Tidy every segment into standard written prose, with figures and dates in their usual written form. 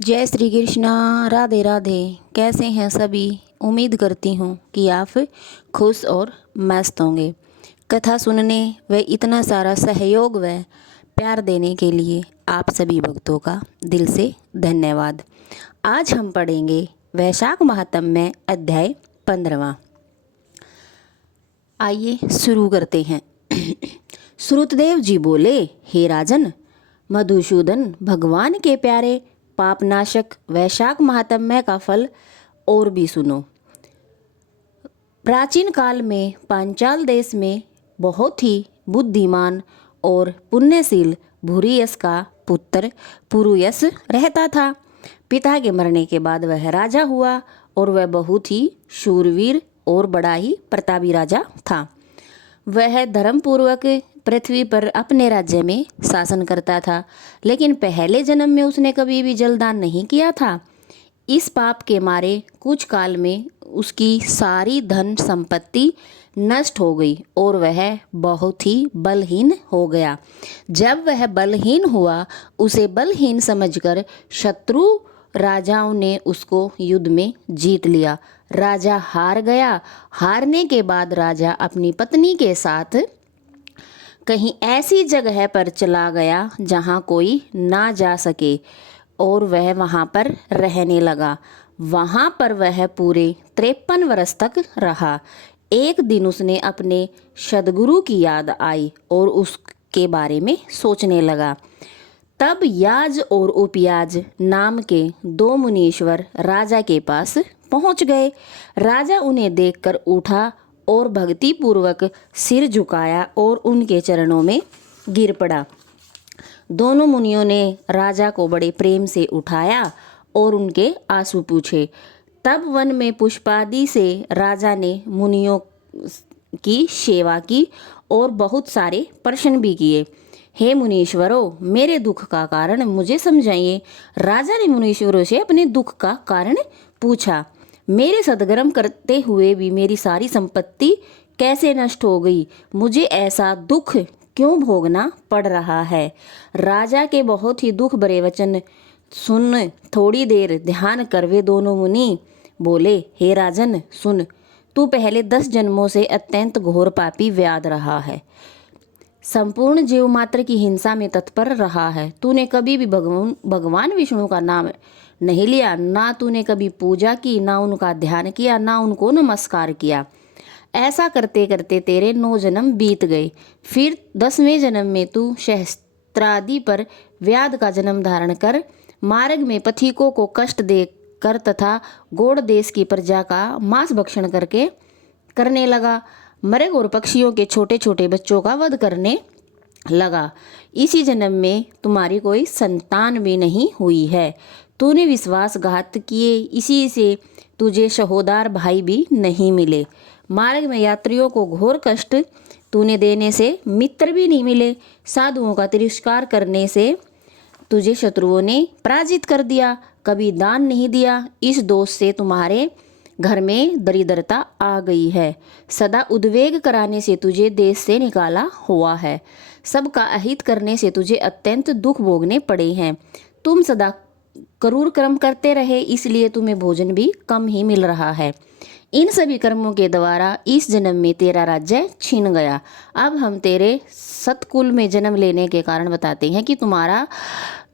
जय श्री कृष्णा। राधे राधे। कैसे हैं सभी? उम्मीद करती हूँ कि आप खुश और मस्त होंगे। कथा सुनने व इतना सारा सहयोग व प्यार देने के लिए आप सभी भक्तों का दिल से धन्यवाद। आज हम पढ़ेंगे वैशाख महात्म्य अध्याय 15वां। आइए शुरू करते हैं। श्रुतदेव जी बोले, हे राजन, मधुसूदन भगवान के प्यारे पापनाशक वैशाख महात्म्य का फल और भी सुनो। प्राचीन काल में पांचाल देश में बहुत ही बुद्धिमान और पुण्यशील भूरियस का पुत्र पुरुयस रहता था। पिता के मरने के बाद वह राजा हुआ और वह बहुत ही शूरवीर और बड़ा ही प्रतापी राजा था। वह धर्मपूर्वक पृथ्वी पर अपने राज्य में शासन करता था, लेकिन पहले जन्म में उसने कभी भी जलदान नहीं किया था। इस पाप के मारे कुछ काल में उसकी सारी धन संपत्ति नष्ट हो गई और वह बहुत ही बलहीन हो गया। जब वह बलहीन हुआ, उसे बलहीन समझकर शत्रु राजाओं ने उसको युद्ध में जीत लिया। राजा हार गया। हारने के बाद राजा अपनी पत्नी के साथ कहीं ऐसी जगह पर चला गया जहां कोई ना जा सके और वह वहां पर रहने लगा। वहां पर वह पूरे 53 वर्ष तक रहा। एक दिन उसने अपने सद्गुरु की याद आई और उसके बारे में सोचने लगा। तब याज और उपयाज नाम के दो मुनीश्वर राजा के पास पहुंच गए। राजा उन्हें देखकर उठा और भक्ति पूर्वक सिर झुकाया और उनके चरणों में गिर पड़ा। दोनों मुनियों ने राजा को बड़े प्रेम से उठाया और उनके आंसू पूछे। तब वन में पुष्पादि से राजा ने मुनियों की सेवा की और बहुत सारे प्रश्न भी किए। हे मुनीश्वरों, मेरे दुख का कारण मुझे समझाइए। राजा ने मुनीश्वरों से अपने दुख का कारण पूछा। मेरे सद्कर्म करते हुए भी मेरी सारी संपत्ति कैसे नष्ट हो गई? मुझे ऐसा दुख क्यों भोगना पड़ रहा है? राजा के बहुत ही दुख भरे वचन सुन थोड़ी देर ध्यान कर वे दोनों मुनि बोले, हे राजन सुन, तू पहले 10 जन्मों से अत्यंत घोर पापी व्याध रहा है। संपूर्ण जीव मात्र की हिंसा में तत्पर रहा है। तूने कभी भी भगवान विष्णु का नाम नहीं लिया, ना तूने कभी पूजा की, ना उनका ध्यान किया, ना उनको नमस्कार किया। ऐसा करते करते तेरे 9 जन्म बीत गए। फिर 10वें जन्म में तू सहस्त्रादि पर व्याध का जन्म धारण कर मार्ग में पथिकों को कष्ट देकर तथा गौड़ देश की प्रजा का मांस भक्षण करने लगा। मृग और पक्षियों के छोटे छोटे बच्चों का वध करने लगा। इसी जन्म में तुम्हारी कोई संतान भी नहीं हुई है। तूने विश्वासघात किए, इसी से तुझे सहोदर भाई भी नहीं मिले। मार्ग में यात्रियों को घोर कष्ट तूने देने से मित्र भी नहीं मिले। साधुओं का तिरस्कार करने से तुझे शत्रुओं ने पराजित कर दिया। कभी दान नहीं दिया। इस दोष से तुम्हारे घर में दरिद्रता आ गई है। सदा उद्वेग कराने से तुझे देश से निकाला हुआ है। सबका अहित करने से तुझे अत्यंत दुख भोगने पड़े हैं। तुम सदा क्रूर कर्म करते रहे, इसलिए तुम्हें भोजन भी कम ही मिल रहा है। इन सभी कर्मों के द्वारा इस जन्म में तेरा राज्य छीन गया। अब हम तेरे सतकुल में जन्म लेने के कारण बताते हैं कि तुम्हारा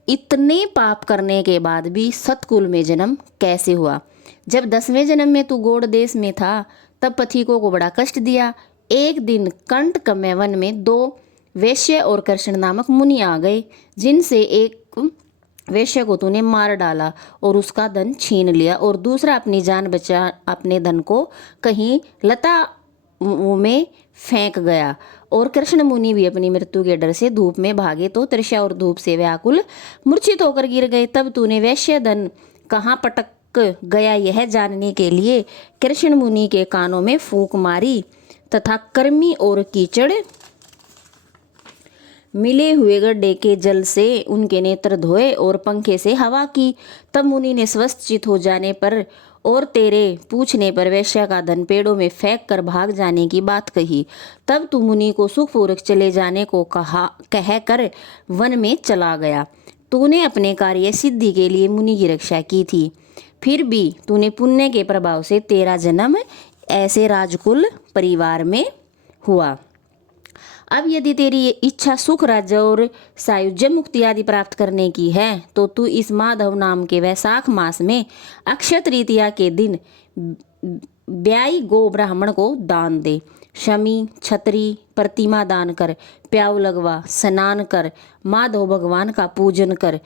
इतने पाप करने के बाद भी सतकुल में जन्म कैसे हुआ। जब 10वें जन्म में तू गौड़ देश में था, तब पथिकों को बड़ा कष्ट दिया। एक दिन कंटकमय वन में 2 वैश्य और कृष्ण नामक मुनि आ गए, जिनसे एक वैश्य को तूने मार डाला और उसका धन छीन लिया और दूसरा अपनी जान बचा अपने धन को कहीं लता में फेंक गया। और कृष्ण मुनि भी अपनी मृत्यु के डर से धूप में भागे तो तृषा और धूप से व्याकुल मूर्छित होकर गिर गए। तब तूने वैश्य धन कहाँ पटक गया यह जानने के लिए कृष्ण मुनि के कानों में फूंक मारी तथा कर्मी और कीचड़ मिले हुए गड्ढे के जल से उनके नेत्र धोए और पंखे से हवा की। तब मुनि ने स्वस्थ चित हो जाने पर और तेरे पूछने पर वैश्य का धन पेड़ों में फेंक कर भाग जाने की बात कही। तब तू मुनि को सुखपूर्वक चले जाने को कह कर वन में चला गया। तूने अपने कार्य सिद्धि के लिए मुनि की रक्षा की थी, फिर भी तूने पुण्य के प्रभाव से तेरा जन्म ऐसे राजकुल परिवार में हुआ। अब यदि तेरी ये इच्छा सुख राज्य और सायुज्य मुक्ति आदि प्राप्त करने की है तो तू इस माधव नाम के वैशाख मास में अक्षय तृतीया के दिन ब्याई गो ब्राह्मण को दान दे। शमी छतरी प्रतिमा दान कर, प्याऊ लगवा, स्नान कर, माधव भगवान का पूजन कर।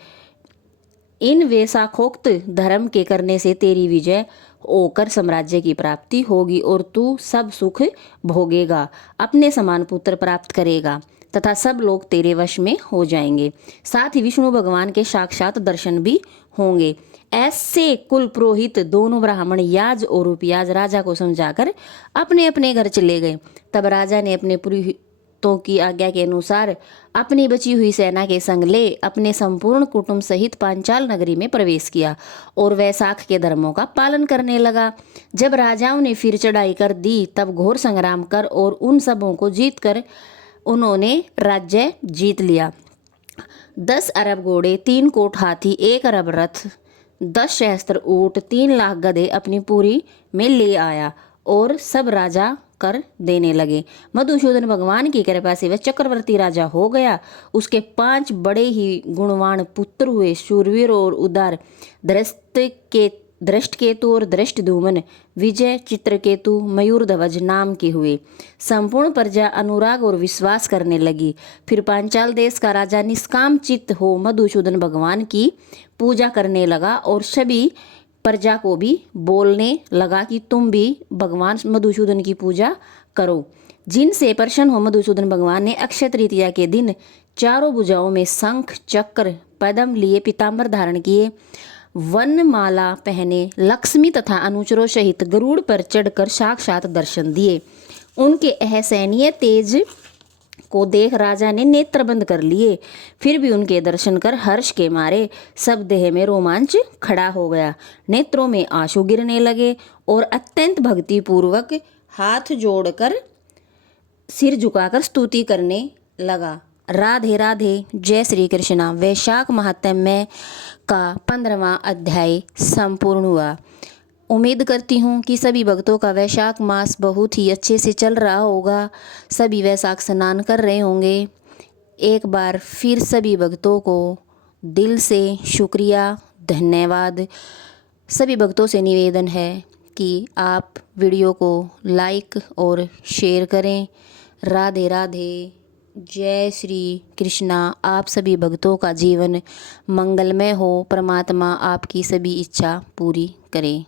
इन वैशाखोक्त धर्म के करने से तेरी विजय होकर साम्राज्य की प्राप्ति होगी और तू सब सुख भोगेगा, अपने समान पुत्र प्राप्त करेगा तथा सब लोग तेरे वश में हो जाएंगे। साथ ही विष्णु भगवान के साक्षात दर्शन भी होंगे। ऐसे कुल पुरोहित दोनों ब्राह्मण याज और उपयाज राजा को समझाकर अपने अपने घर चले गए। तब राजा ने अपने पुरोहितों की आज्ञा के अनुसार अपनी बची हुई सेना के संग ले अपने संपूर्ण कुटुंब सहित पांचाल नगरी में प्रवेश किया और वैशाख के धर्मों का पालन करने लगा। जब राजाओं ने फिर चढ़ाई कर दी तब घोर संग्राम कर और उन सबों को जीत कर उन्होंने राज्य जीत लिया। 10 अरब घोड़े, 3 कोट हाथी, 1 अरब रथ, 10 सहस्त्र ऊंट, 3 लाख गधे अपनी पूरी में ले आया और सब राजा कर देने लगे। मधुसूदन भगवान की कृपा से वह चक्रवर्ती राजा हो गया। उसके 5 बड़े ही गुणवान पुत्र हुए, शूरवीर और उदार, दृष्टकेतु और दृष्टद्युम्न, विजय, चित्रकेतु, मयूरध्वज नाम के हुए। संपूर्ण प्रजा अनुराग और विश्वास करने लगी। फिर पांचाल देश का राजा निष्काम चित्त हो मधुसूदन भगवान की पूजा करने लगा और सभी प्रजा को भी बोलने लगा कि तुम भी भगवान मधुसूदन की पूजा करो। जिनसे प्रसन्न हो मधुसूदन भगवान ने अक्षय तृतीया के दिन चारों भुजाओं में शंख चक्र पद्म लिए, पीताम्बर धारण किए, वनमाला पहने, लक्ष्मी तथा अनुचरों सहित गरुड़ पर चढ़कर साक्षात दर्शन दिए। उनके असहनीय तेज को देख राजा ने नेत्र बंद कर लिए। फिर भी उनके दर्शन कर हर्ष के मारे सब देह में रोमांच खड़ा हो गया, नेत्रों में आंसू गिरने लगे और अत्यंत भक्ति पूर्वक हाथ जोड़कर सिर झुकाकर स्तुति करने लगा। राधे राधे। जय श्री कृष्णा। वैशाख महात्म्य का 15वां अध्याय संपूर्ण हुआ। उम्मीद करती हूँ कि सभी भक्तों का वैशाख मास बहुत ही अच्छे से चल रहा होगा, सभी वैशाख स्नान कर रहे होंगे। एक बार फिर सभी भक्तों को दिल से शुक्रिया, धन्यवाद। सभी भक्तों से निवेदन है कि आप वीडियो को लाइक और शेयर करें। राधे राधे। जय श्री कृष्णा। आप सभी भक्तों का जीवन मंगलमय हो, परमात्मा आपकी सभी इच्छा पूरी करे।